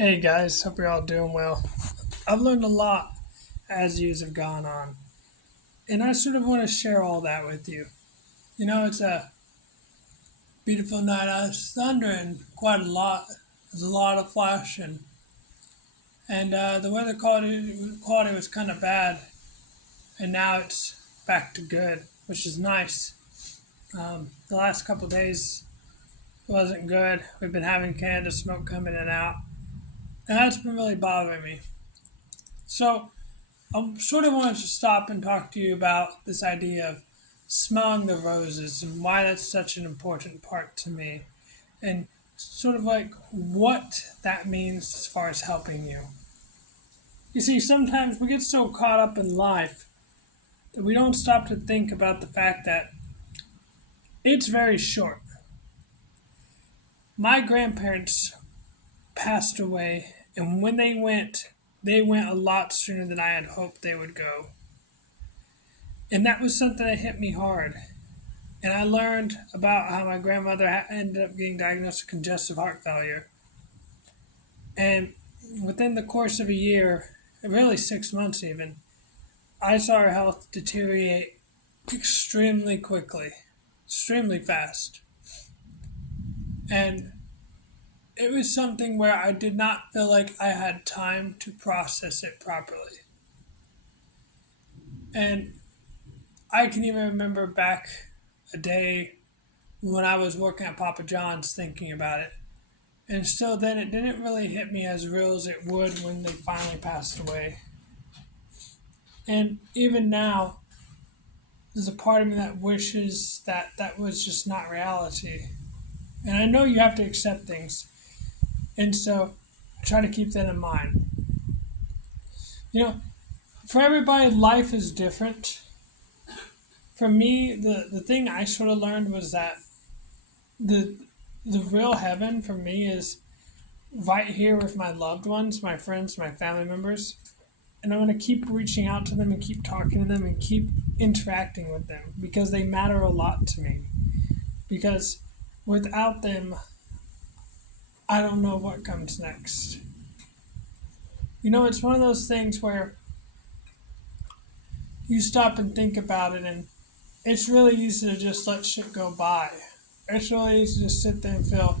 Hey guys, hope you're all doing well. I've learned a lot as years have gone on, and I sort of want to share all that with you. It's a beautiful night. I was thundering quite a lot. There's a lot of flashing, and the weather quality was kind of bad, and now it's back to good, which is nice. The last couple of days wasn't good. We've been having cans of smoke coming in and out, and that's been really bothering me. So I sort of wanted to stop and talk to you about this idea of smelling the roses and why that's such an important part to me, and sort of like what that means as far as helping you. You see, sometimes we get so caught up in life that we don't stop to think about the fact that it's very short. My grandparents passed away, and when they went a lot sooner than I had hoped they would go. And that was something that hit me hard. And I learned about how my grandmother ended up getting diagnosed with congestive heart failure. And within the course of a year, really 6 months even, I saw her health deteriorate extremely quickly, extremely fast. And it was something where I did not feel like I had time to process it properly. And I can even remember back a day when I was working at Papa John's thinking about it. And still, then it didn't really hit me as real as it would when they finally passed away. And even now, there's a part of me that wishes that that was just not reality. And I know you have to accept things. And so I try to keep that in mind. You know, for everybody, life is different. For me, the thing I sort of learned was that the the real heaven for me is right here with my loved ones, my friends, my family members. And I'm going to keep reaching out to them and keep talking to them and keep interacting with them because they matter a lot to me. Because without them, I don't know what comes next. It's one of those things where you stop and think about it, and it's really easy to just let shit go by. It's really easy to sit there and feel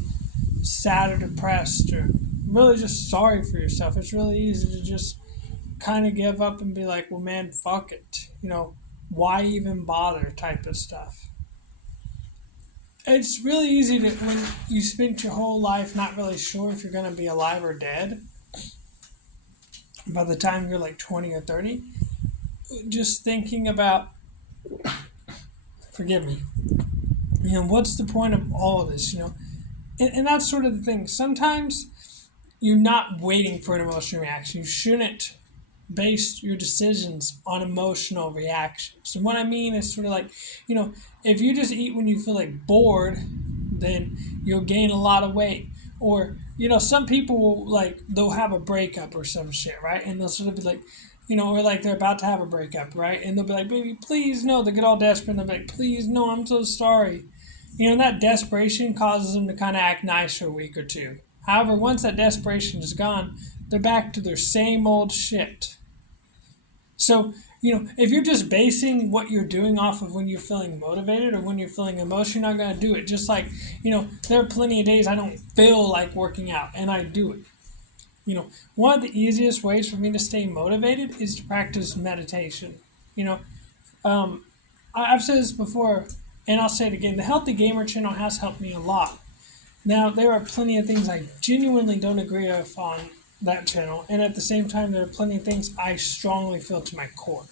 sad or depressed or really just sorry for yourself. It's really easy to just kind of give up and be like, well, man, fuck it. Why even bother type of stuff. It's really easy to, when you spent your whole life not really sure if you're going to be alive or dead, by the time you're like 20 or 30, just thinking about, forgive me, what's the point of all of this, And that's sort of the thing. Sometimes you're not waiting for an emotional reaction. You shouldn't base your decisions on emotional reactions. And what I mean is sort of like, if you just eat when you feel like bored, then you'll gain a lot of weight. Or, some people will like, they'll have a breakup or some shit, right? And they'll sort of be like, or like they're about to have a breakup, right? And they'll be like, baby, please no. They get all desperate and they'll be like, please no, I'm so sorry. That desperation causes them to kind of act nice for a week or two. However, once that desperation is gone, they're back to their same old shit. So, if you're just basing what you're doing off of when you're feeling motivated or when you're feeling emotional, you're not going to do it. Just like, there are plenty of days I don't feel like working out and I do it. One of the easiest ways for me to stay motivated is to practice meditation. I've said this before and I'll say it again. The Healthy Gamer channel has helped me a lot. Now, there are plenty of things I genuinely don't agree with on that channel, and at the same time, there are plenty of things I strongly feel to my core.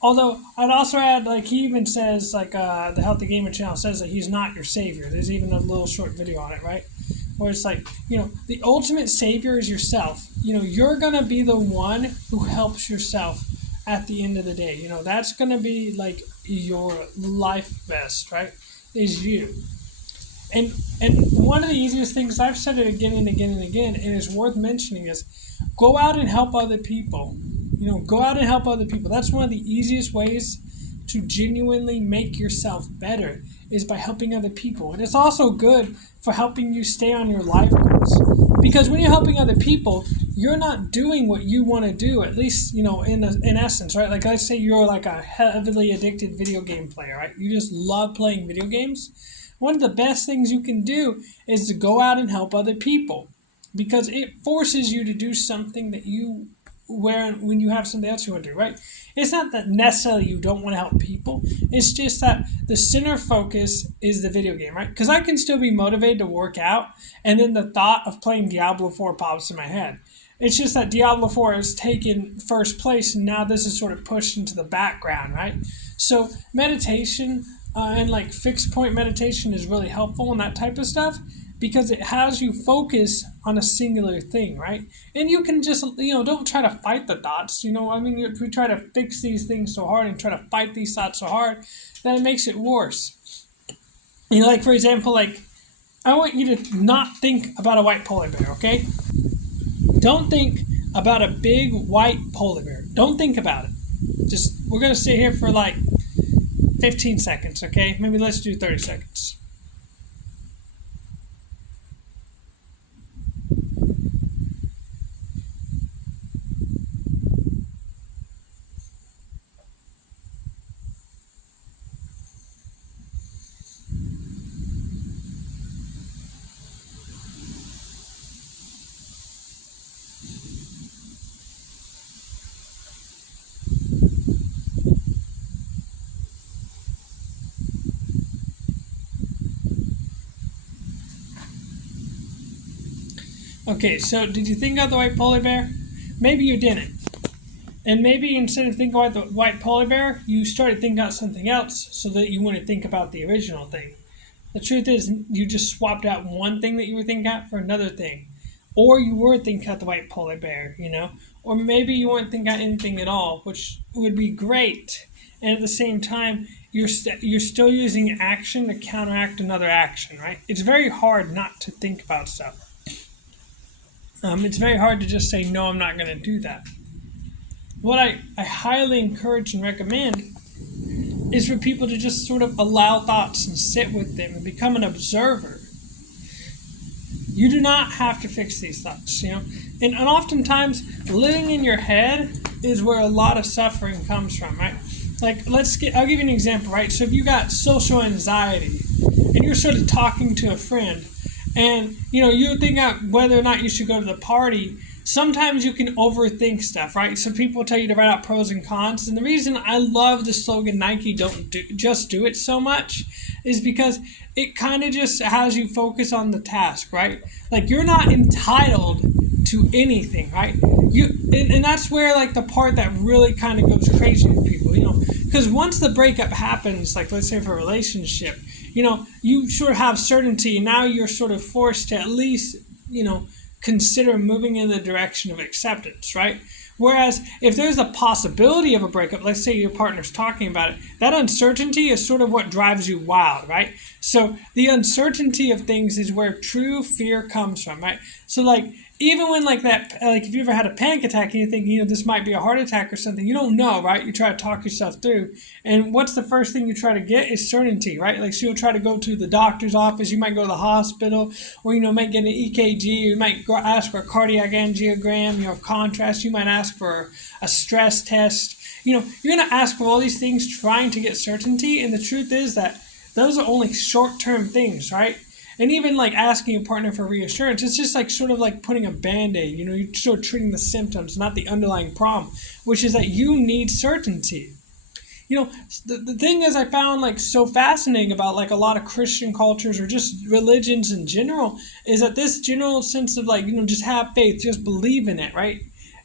Although, I'd also add, like, he even says, like, the Healthy Gamer channel says that he's not your savior. There's even a little short video on it, right? Where it's like, the ultimate savior is yourself. You're going to be the one who helps yourself at the end of the day. That's going to be, like, your life vest, right? Is you. And one of the easiest things, I've said it again and again and again, and it's worth mentioning, is go out and help other people. Go out and help other people. That's one of the easiest ways to genuinely make yourself better, is by helping other people. And it's also good for helping you stay on your life goals. Because when you're helping other people, you're not doing what you want to do, at least, in essence, right? Like, let's say you're like a heavily addicted video game player, right? You just love playing video games. One of the best things you can do is to go out and help other people, because it forces you to do something that you when you have something else you want to do, right? It's not that necessarily you don't want to help people. It's just that the center focus is the video game, right? Because I can still be motivated to work out, and then the thought of playing Diablo 4 pops in my head. It's just that Diablo 4 has taken first place, and now this is sort of pushed into the background, right? So meditation and like fixed point meditation is really helpful and that type of stuff, because it has you focus on a singular thing, right? And you can just, don't try to fight the thoughts. We try to fix these things so hard and try to fight these thoughts so hard that it makes it worse. Like, for example, like, I want you to not think about a white polar bear, okay? Don't think about a big white polar bear. Don't think about it. We're going to sit here for like 15 seconds, okay? Maybe let's do 30 seconds. Okay, so did you think about the white polar bear? Maybe you didn't. And maybe instead of thinking about the white polar bear, you started thinking about something else so that you wouldn't think about the original thing. The truth is, you just swapped out one thing that you were thinking about for another thing. Or you were thinking about the white polar bear, Or maybe you weren't thinking about anything at all, which would be great. And at the same time, you're still using action to counteract another action, right? It's very hard not to think about stuff. It's very hard to just say, no, I'm not going to do that. What I highly encourage and recommend is for people to just sort of allow thoughts and sit with them and become an observer. You do not have to fix these thoughts, And oftentimes, living in your head is where a lot of suffering comes from, right? Like, I'll give you an example, right? So if you got social anxiety and you're sort of talking to a friend, and, you think out whether or not you should go to the party, sometimes you can overthink stuff, right? So people tell you to write out pros and cons. And the reason I love the slogan Nike just do it so much is because it kind of just has you focus on the task, right? Like, you're not entitled to anything, right? And that's where, like, the part that really kind of goes crazy with people, because once the breakup happens, like, let's say for a relationship, you sort of have certainty, and now you're sort of forced to at least, consider moving in the direction of acceptance, right? Whereas if there's a possibility of a breakup, let's say your partner's talking about it, that uncertainty is sort of what drives you wild, right? So the uncertainty of things is where true fear comes from, right? So like, even when like if you ever had a panic attack and you think, this might be a heart attack or something, you don't know, right? You try to talk yourself through. And what's the first thing you try to get is certainty, right? Like, so you'll try to go to the doctor's office, you might go to the hospital, or, might get an EKG, you might ask for a cardiac angiogram, contrast, you might ask for a stress test. You're going to ask for all these things trying to get certainty. And the truth is that those are only short-term things, right? And even like asking your partner for reassurance, it's just like sort of like putting a Band-Aid. You're sort of treating the symptoms, not the underlying problem, which is that you need certainty. The thing is, I found like so fascinating about like a lot of Christian cultures or just religions in general is that this general sense of like, just have faith, just believe in it, right?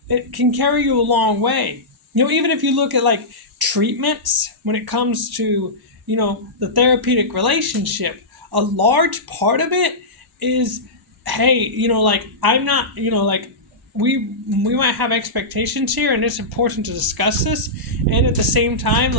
It can carry you a long way. Even if you look at like treatments when it comes to, the therapeutic relationship, a large part of it is, hey, I'm not, we might have expectations here, and it's important to discuss this. And at the same time,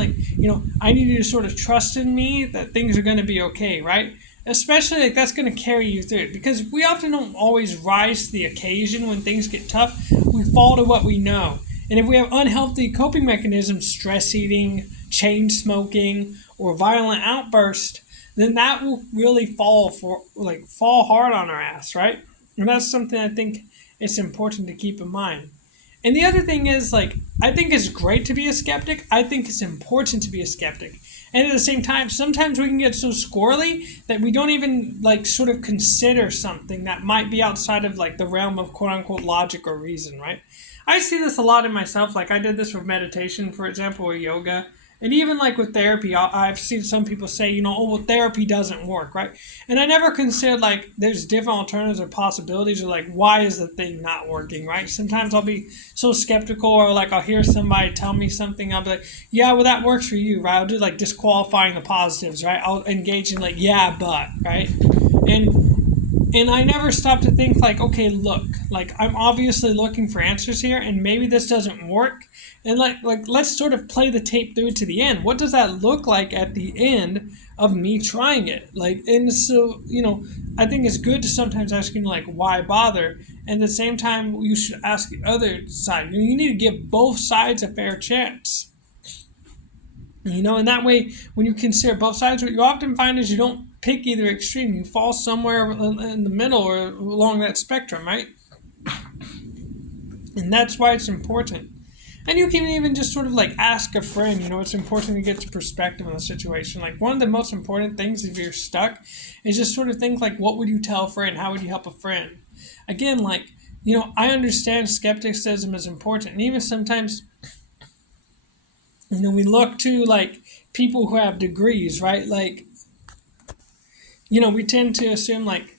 I need you to sort of trust in me that things are going to be okay, right? Especially that's going to carry you through it, because we often don't always rise to the occasion when things get tough. We fall to what we know. And if we have unhealthy coping mechanisms, stress eating, chain smoking, or violent outburst, then that will really fall hard on our ass, right? And that's something I think it's important to keep in mind. And the other thing is, like, I think it's great to be a skeptic. I think it's important to be a skeptic. And at the same time, sometimes we can get so squirrely that we don't even, like, sort of consider something that might be outside of, like, the realm of quote unquote logic or reason, right? I see this a lot in myself. Like, I did this with meditation, for example, or yoga. And even like with therapy, I've seen some people say, oh, well, therapy doesn't work, right? And I never considered like there's different alternatives or possibilities, or like why is the thing not working, right? Sometimes I'll be so skeptical, or like I'll hear somebody tell me something, I'll be like, yeah, well, that works for you, right? I'll do like disqualifying the positives, right? I'll engage in like, yeah, but, right? And I never stop to think like, okay, look, like I'm obviously looking for answers here, and maybe this doesn't work. And like let's sort of play the tape through to the end. What does that look like at the end of me trying it? Like, and so, I think it's good to sometimes ask, like, why bother? And at the same time, you should ask the other side. You need to give both sides a fair chance. And that way, when you consider both sides, what you often find is you don't pick either extreme. You fall somewhere in the middle or along that spectrum, right? And that's why it's important. And you can even just sort of like ask a friend, it's important to get perspective on the situation. Like, one of the most important things if you're stuck is just sort of think like, what would you tell a friend? How would you help a friend? Again, like, I understand skepticism is important. And even sometimes, we look to like people who have degrees, right? Like, we tend to assume like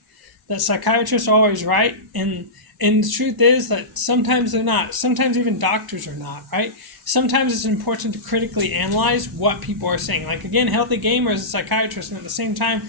that psychiatrists are always right, and the truth is that sometimes they're not. Sometimes even doctors are not, right? Sometimes it's important to critically analyze what people are saying. Like, again, Healthy Gamer is a psychiatrist, and at the same time,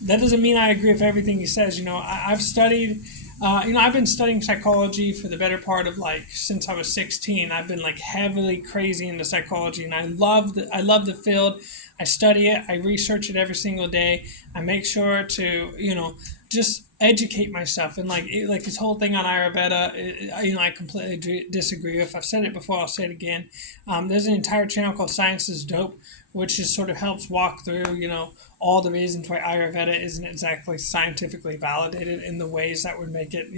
that doesn't mean I agree with everything he says. I've studied, I've been studying psychology for the better part of like since I was 16. I've been like heavily crazy into psychology, and I love the field. I study it. I research it every single day. I make sure to, just educate myself. And like this whole thing on Ayurveda, I completely disagree with. I've said it before, I'll say it again. There's an entire channel called Science is Dope, which just sort of helps walk through, all the reasons why Ayurveda isn't exactly scientifically validated in the ways that would make it,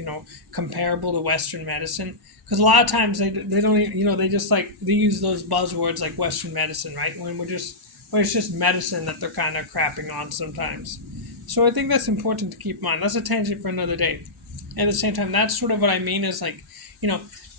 comparable to Western medicine. Because a lot of times they don't even, they just like, they use those buzzwords like Western medicine, right? When it's just medicine that they're kind of crapping on sometimes. So I think that's important to keep in mind. That's a tangent for another day. At the same time, that's sort of what I mean is like,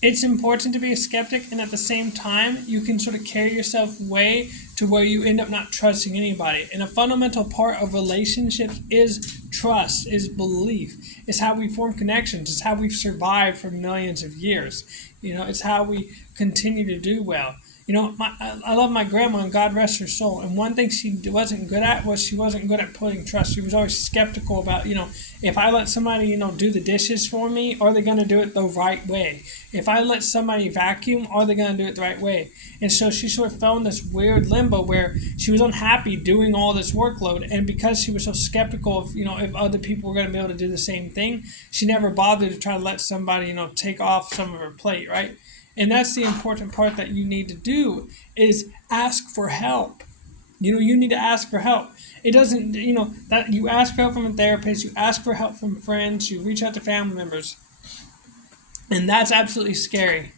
it's important to be a skeptic, and at the same time, you can sort of carry yourself way to where you end up not trusting anybody. And a fundamental part of relationships is trust, is belief. It's how we form connections. It's how we've survived for millions of years. It's how we continue to do well. I love my grandma, and God rest her soul. And one thing she wasn't good at was she wasn't good at putting trust. She was always skeptical about, if I let somebody, do the dishes for me, are they going to do it the right way? If I let somebody vacuum, are they going to do it the right way? And so she sort of fell in this weird limbo where she was unhappy doing all this workload. And because she was so skeptical of, if other people were going to be able to do the same thing, she never bothered to try to let somebody, take off some of her plate, right? And that's the important part that you need to do is ask for help. You need to ask for help. It doesn't, that you ask for help from a therapist, you ask for help from friends, you reach out to family members. And that's absolutely scary.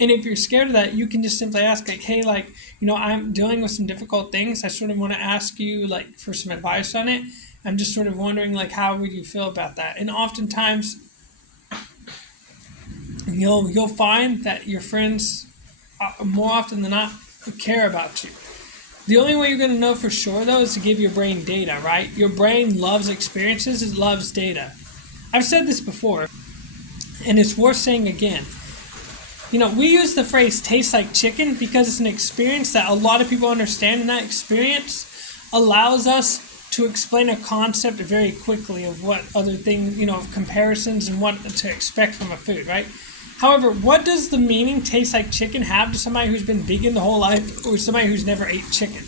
And if you're scared of that, you can just simply ask like, hey, like, I'm dealing with some difficult things. I sort of want to ask you like for some advice on it. I'm just sort of wondering like, how would you feel about that? And oftentimes, you'll find that your friends, more often than not, care about you. The only way you're going to know for sure, though, is to give your brain data, right? Your brain loves experiences, it loves data. I've said this before, and it's worth saying again. We use the phrase tastes like chicken because it's an experience that a lot of people understand, and that experience allows us to explain a concept very quickly of what other things, of comparisons and what to expect from a food, right? However, what does the meaning taste like chicken have to somebody who's been vegan the whole life or somebody who's never ate chicken?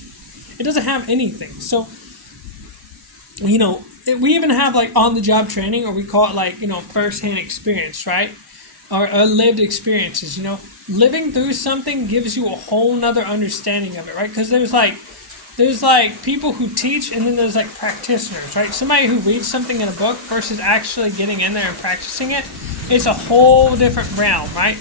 It doesn't have anything. So, we even have like on-the-job training, or we call it like, first-hand experience, right? Or lived experiences, Living through something gives you a whole nother understanding of it, right? Because there's like there's like people who teach, and then there's like practitioners, right? Somebody who reads something in a book versus actually getting in there and practicing it. It's a whole different realm, right?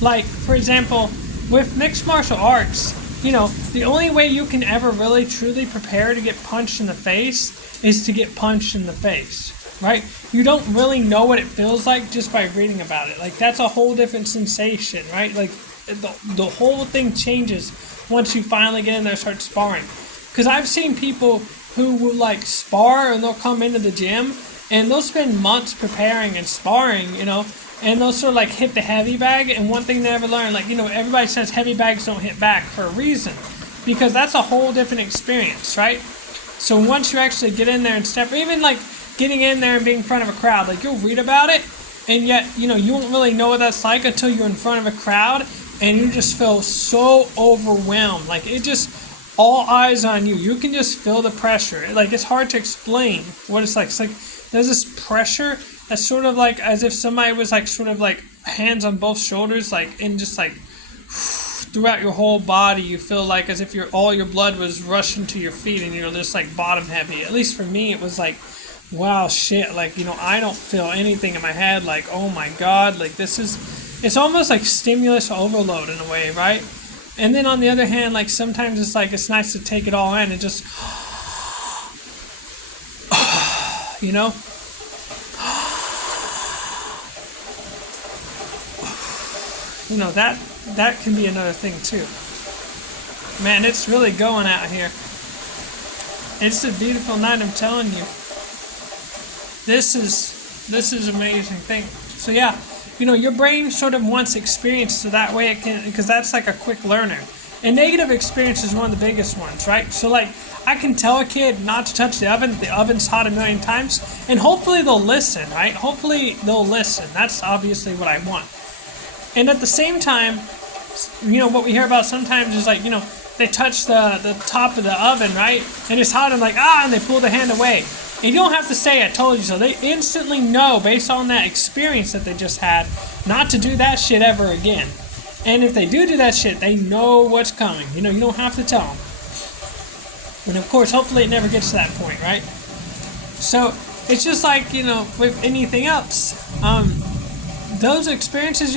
Like, for example, with mixed martial arts, the only way you can ever really truly prepare to get punched in the face is to get punched in the face, right? You don't really know what it feels like just by reading about it. Like, that's a whole different sensation, right? Like, the whole thing changes once you finally get in there and start sparring. Because I've seen people who will, like, spar, and they'll come into the gym, and they'll spend months preparing and sparring, and they'll sort of, like, hit the heavy bag. And one thing they never learn, like, everybody says heavy bags don't hit back for a reason, because that's a whole different experience, right? So once you actually get in there and step, or even, like, getting in there and being in front of a crowd, like, you'll read about it, and yet, you won't really know what that's like until you're in front of a crowd, and you just feel so overwhelmed. Like, it just, all eyes on you. You can just feel the pressure. Like, it's hard to explain what it's like. It's like, there's this pressure that's sort of like as if somebody was like sort of like hands on both shoulders, like, and just like throughout your whole body. You feel like as if all your blood was rushing to your feet, and you're just like bottom heavy. At least for me, it was like, wow, shit. Like, I don't feel anything in my head. Like, oh my God, like it's almost like stimulus overload in a way, right? And then on the other hand, like, sometimes it's like, it's nice to take it all in and just, that can be another thing too. Man, it's really going out here. It's a beautiful night, I'm telling you. This is an amazing thing. So yeah, your brain sort of wants experience, so that way it can, because that's like a quick learner. And negative experience is one of the biggest ones, right? So like, I can tell a kid not to touch the oven's hot a million times, and hopefully they'll listen, right? Hopefully they'll listen. That's obviously what I want. And at the same time, what we hear about sometimes is like, they touch the top of the oven, right? And it's hot, and like, and they pull the hand away. And you don't have to say, I told you so. They instantly know, based on that experience that they just had, not to do that shit ever again. And if they do that shit, they know what's coming. You don't have to tell them. And of course, hopefully it never gets to that point, right? So it's just like, with anything else. Those experiences,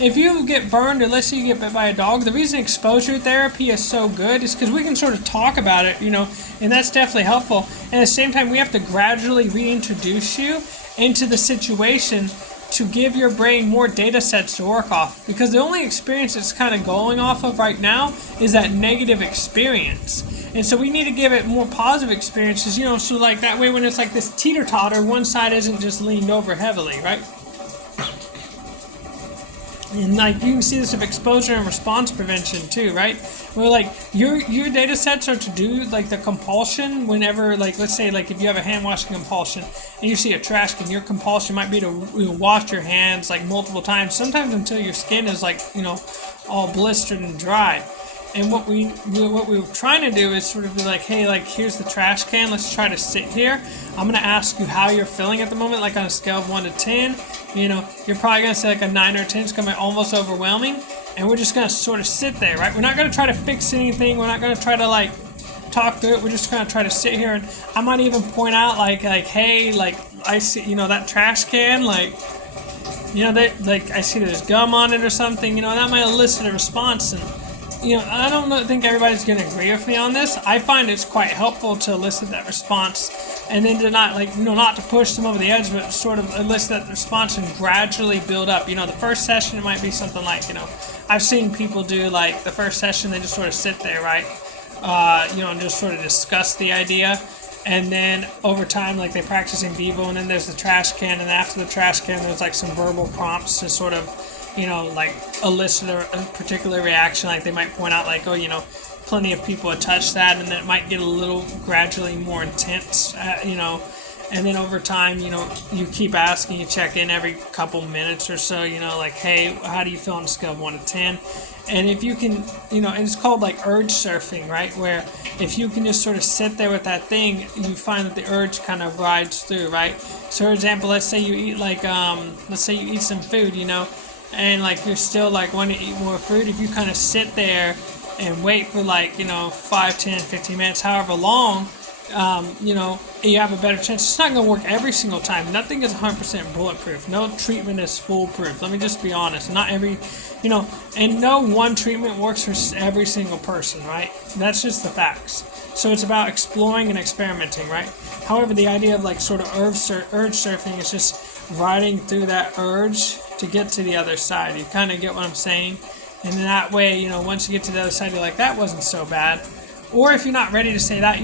if you get burned, or let's say you get bit by a dog, the reason exposure therapy is so good is because we can sort of talk about it, and that's definitely helpful. And at the same time, we have to gradually reintroduce you into the situation to give your brain more data sets to work off. Because the only experience it's kind of going off of right now is that negative experience. And so we need to give it more positive experiences, so like that way when it's like this teeter-totter, one side isn't just leaned over heavily, right? And like, you can see this with exposure and response prevention too, right? Where like your data sets are to do like the compulsion whenever, like, let's say like if you have a hand washing compulsion and you see a trash can, your compulsion might be to wash your hands like multiple times, sometimes until your skin is like, all blistered and dry. And what we're trying to do is sort of be like, hey, like, here's the trash can. Let's try to sit here. I'm going to ask you how you're feeling at the moment, like on a scale of 1 to 10. You're probably going to say like a 9 or 10. It's going to be almost overwhelming. And we're just going to sort of sit there, right? We're not going to try to fix anything. We're not going to try to like talk through it. We're just going to try to sit here. And I might even point out like, hey, like, I see, that trash can, like, like I see there's gum on it or something, that might elicit a response. And I don't think everybody's going to agree with me on this. I find it's quite helpful to elicit that response, and then to not, like, not to push them over the edge, but sort of elicit that response and gradually build up. The first session, it might be something like, I've seen people do, like, the first session, they just sort of sit there, right? And just sort of discuss the idea. And then over time, like, they practice in vivo, and then there's the trash can, and after the trash can, there's, like, some verbal prompts to sort of, like, elicit a particular reaction. Like, they might point out, like, oh, plenty of people have touched that, and then it might get a little gradually more intense, and then over time, you keep asking, you check in every couple minutes or so, like, hey, how do you feel on a scale of 1 to 10? And if you can, and it's called like urge surfing, right? Where if you can just sort of sit there with that thing, you find that the urge kind of rides through, right? So, for example, let's say you eat like, let's say you eat some food, and like you're still like wanting to eat more food. If you kind of sit there and wait for like, 5, 10, 15 minutes, however long, you have a better chance. It's not going to work every single time. Nothing is 100% bulletproof. No treatment is foolproof. Let me just be honest. Not every, and no one treatment works for every single person, right? That's just the facts. So it's about exploring and experimenting, right? However, the idea of like sort of urge surfing is just riding through that urge to get to the other side. You kind of get what I'm saying? And in that way, once you get to the other side, you're like, that wasn't so bad. Or if you're not ready to say that,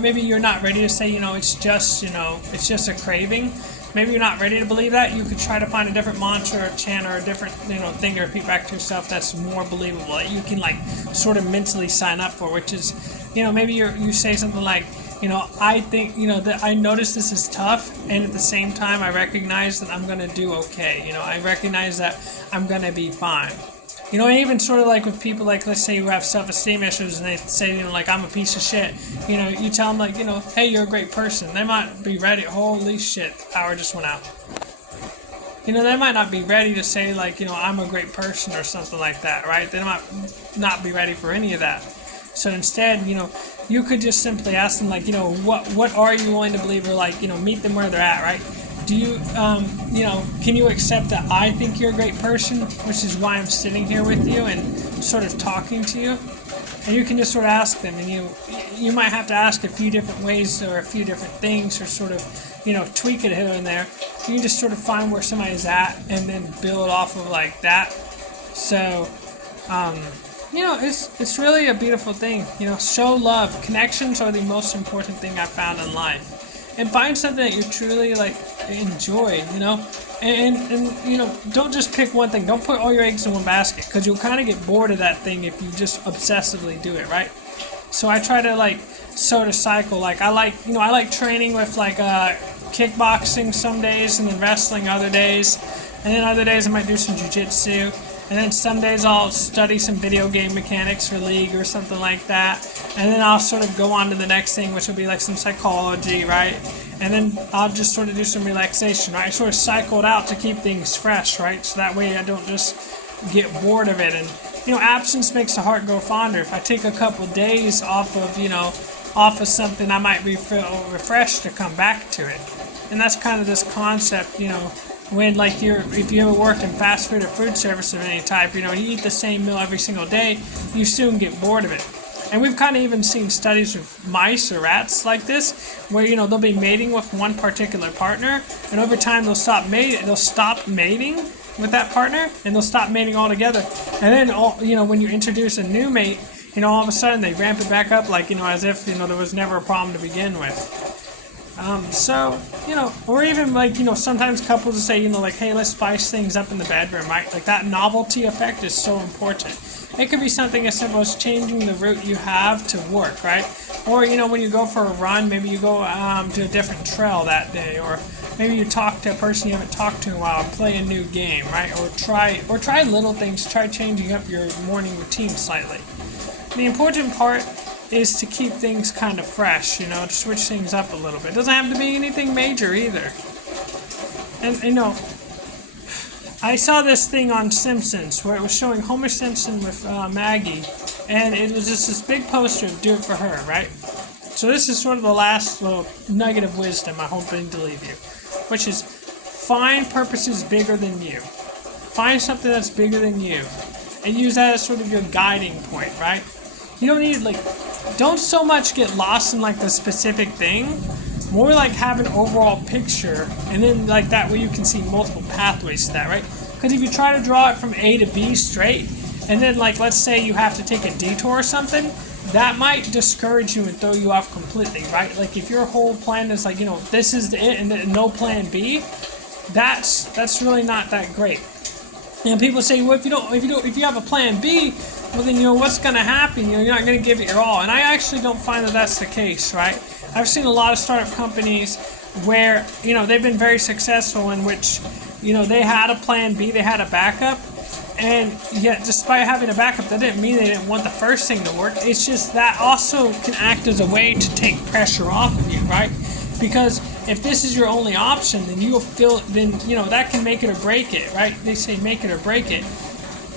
maybe you're not ready to say, it's just a craving. Maybe you're not ready to believe that. You could try to find a different mantra or chant or a different, thing to repeat back to yourself that's more believable, that you can like sort of mentally sign up for, which is, maybe you say something like, I think, that I notice this is tough, and at the same time, I recognize that I'm going to do okay. I recognize that I'm going to be fine. Even sort of like with people, like, let's say who have self-esteem issues and they say, like, I'm a piece of shit. You tell them, like, hey, you're a great person. They might be ready. Holy shit, power just went out. They might not be ready to say, like, I'm a great person or something like that, right? They might not be ready for any of that. So instead, you could just simply ask them, like, what are you willing to believe, or, like, meet them where they're at, right? Do you, can you accept that I think you're a great person, which is why I'm sitting here with you and sort of talking to you? And you can just sort of ask them, and you might have to ask a few different ways or a few different things, or sort of, tweak it here and there. You can just sort of find where somebody's at and then build off of like that. So, it's really a beautiful thing. Show love. Connections are the most important thing I've found in life. And find something that you truly like enjoy, and don't just pick one thing. Don't put all your eggs in one basket, because you'll kind of get bored of that thing if you just obsessively do it, right? So I try to like sort of cycle. Like I like training with like kickboxing some days, and then wrestling other days, and then other days I might do some jiu-jitsu. And then some days I'll study some video game mechanics for League or something like that. And then I'll sort of go on to the next thing, which will be like some psychology, right? And then I'll just sort of do some relaxation, right? I sort of cycle it out to keep things fresh, right? So that way I don't just get bored of it. And, absence makes the heart grow fonder. If I take a couple of days off of something, I might feel refreshed to come back to it. And that's kind of this concept, when like if you ever worked in fast food or food service of any type, you eat the same meal every single day, you soon get bored of it. And we've kind of even seen studies with mice or rats like this, where they'll be mating with one particular partner, and over time they'll stop mating with that partner, and they'll stop mating altogether. And then when you introduce a new mate, all of a sudden they ramp it back up, like as if there was never a problem to begin with. Or even like, sometimes couples will say, like, hey, let's spice things up in the bedroom, right? Like that novelty effect is so important. It could be something as simple as changing the route you have to work, right? Or, when you go for a run, maybe you go to a different trail that day, or maybe you talk to a person you haven't talked to in a while, play a new game, right? Or try little things, try changing up your morning routine slightly. The important part is to keep things kind of fresh, to switch things up a little bit. It doesn't have to be anything major either. And, I saw this thing on Simpsons where it was showing Homer Simpson with Maggie, and it was just this big poster of do it for her, right? So this is sort of the last little nugget of wisdom I'm hoping to leave you, which is find purposes bigger than you. Find something that's bigger than you, and use that as sort of your guiding point, right? You don't need, don't so much get lost in, the specific thing. More like have an overall picture, and then, that way you can see multiple pathways to that, right? Because if you try to draw it from A to B straight, and then, let's say you have to take a detour or something, that might discourage you and throw you off completely, right? Like, if your whole plan is, this is it, and then no plan B, that's really not that great. And people say, well, if you have a plan B, well then what's going to happen? You're not going to give it your all. And I actually don't find that that's the case, right? I've seen a lot of startup companies where they've been very successful, in which they had a plan B, they had a backup, and yet despite having a backup, that didn't mean they didn't want the first thing to work. It's just that also can act as a way to take pressure off of you, right? Because if this is your only option, then that can make it or break it, right? They say make it or break it.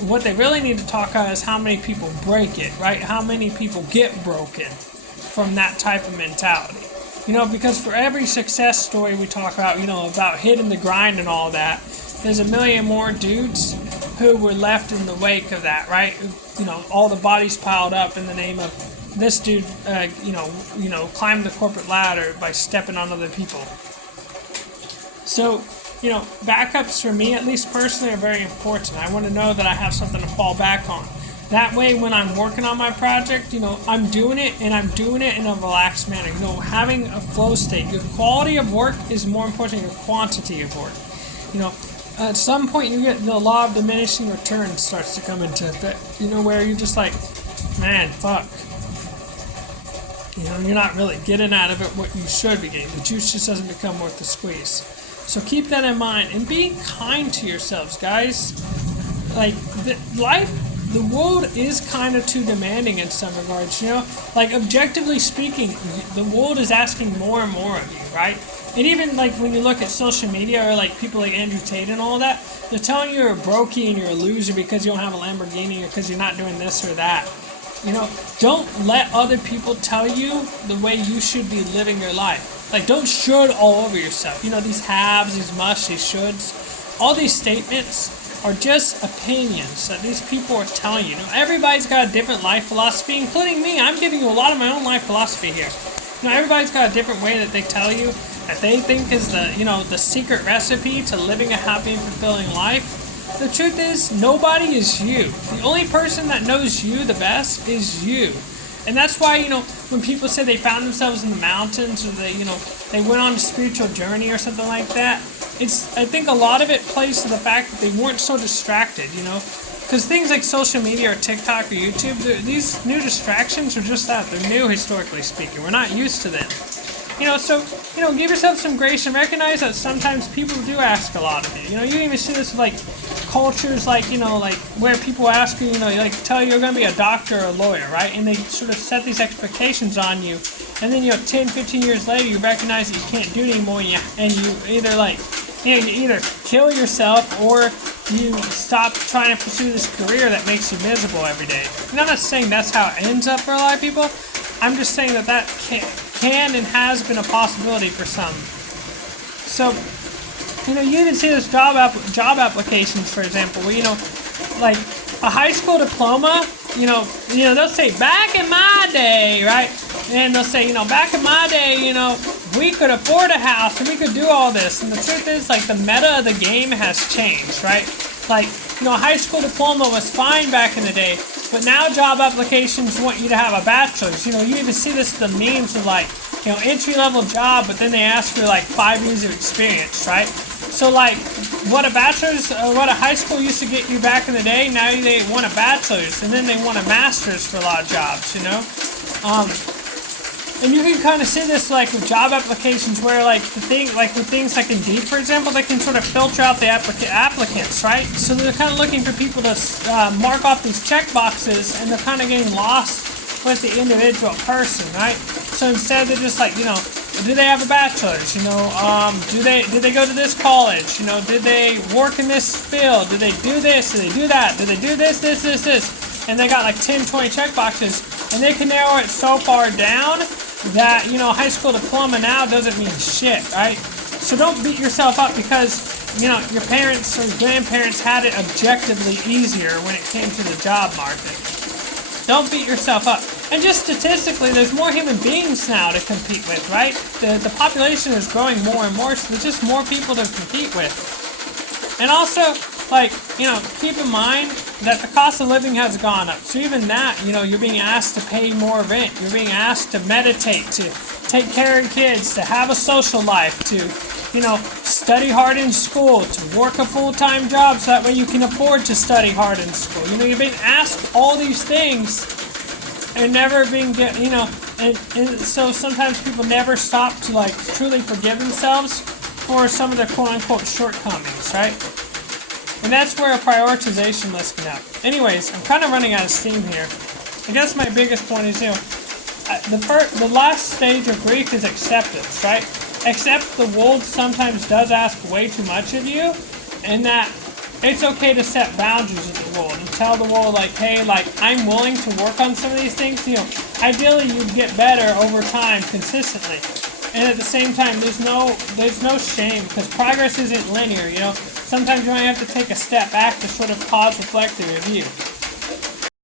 what they really need to talk about is how many people break it, right? How many people get broken from that type of mentality. Because for every success story we talk about, about hitting the grind and all that, there's a million more dudes who were left in the wake of that, right? All the bodies piled up in the name of this dude, climbed the corporate ladder by stepping on other people. So, backups for me, at least personally, are very important. I want to know that I have something to fall back on. That way, when I'm working on my project, I'm doing it, and I'm doing it in a relaxed manner. Having a flow state. Your quality of work is more important than your quantity of work. At some point, you get the law of diminishing returns starts to come into effect. Where you're just like, man, fuck. You're not really getting out of it what you should be getting. The juice just doesn't become worth the squeeze. So keep that in mind, and be kind to yourselves, guys. Like, the world is kind of too demanding in some regards, objectively speaking, the world is asking more and more of you, right? And even when you look at social media or people like Andrew Tate and all that, they're telling you you're a brokey and you're a loser because you don't have a Lamborghini or because you're not doing this or that. Don't let other people tell you the way you should be living your life. Don't should all over yourself. These haves, these musts, these shoulds, all these statements are just opinions that these people are telling you. Everybody's got a different life philosophy, including me. I'm giving you a lot of my own life philosophy here. Everybody's got a different way that they tell you that they think is the secret recipe to living a happy and fulfilling life. The truth is, nobody is you. The only person that knows you the best is you. And that's why, when people say they found themselves in the mountains or they went on a spiritual journey or something like that, I think a lot of it plays to the fact that they weren't so distracted, Because things like social media or TikTok or YouTube, these new distractions are just that. They're new, historically speaking. We're not used to them. Give yourself some grace and recognize that sometimes people do ask a lot of you. You even see this with cultures where people ask you, tell you you're going to be a doctor or a lawyer, right? And they sort of set these expectations on you. And then, 10, 15 years later, you recognize that you can't do it anymore and you either you either kill yourself or you stop trying to pursue this career that makes you miserable every day. And I'm not saying that's how it ends up for a lot of people. I'm just saying that can and has been a possibility for some. So, you even see this job applications, for example, where, a high school diploma, they'll say, back in my day, right? And they'll say, back in my day, we could afford a house and we could do all this. And the truth is, the meta of the game has changed, right? A high school diploma was fine back in the day, but now job applications want you to have a bachelor's. You even see this in the memes of entry-level job, but then they ask for 5 years of experience, right? So what a bachelor's or what a high school used to get you back in the day, now they want a bachelor's, and then they want a master's for a lot of jobs, And you can kind of see this with job applications where with things like Indeed, for example, they can sort of filter out the applicants, right? So they're kind of looking for people to mark off these check boxes, and they're kind of getting lost with the individual person, right? So instead they're just do they have a bachelor's? Did they go to this college? Did they work in this field? Did they do this? Did they do that? Did they do this? And they got 10, 20 check boxes, and they can narrow it so far down that, high school diploma now doesn't mean shit, right? So don't beat yourself up because, your parents or grandparents had it objectively easier when it came to the job market. Don't beat yourself up. And just statistically, there's more human beings now to compete with, right? The population is growing more and more, so there's just more people to compete with. And also, keep in mind that the cost of living has gone up. So even that, you're being asked to pay more rent. You're being asked to meditate, to take care of kids, to have a social life, to, study hard in school, to work a full-time job so that way you can afford to study hard in school. You're being asked all these things and never being and so sometimes people never stop to truly forgive themselves for some of their quote-unquote shortcomings, right? And that's where a prioritization list can help. Anyways, I'm kind of running out of steam here. I guess my biggest point is, the last stage of grief is acceptance, right? Accept the world sometimes does ask way too much of you, and that it's okay to set boundaries with the world. And tell the world, like, hey, like, I'm willing to work on some of these things, you know, ideally you get better over time consistently. And at the same time, there's no shame, because progress isn't linear, you know. Sometimes you might have to take a step back to sort of pause, reflect, and review.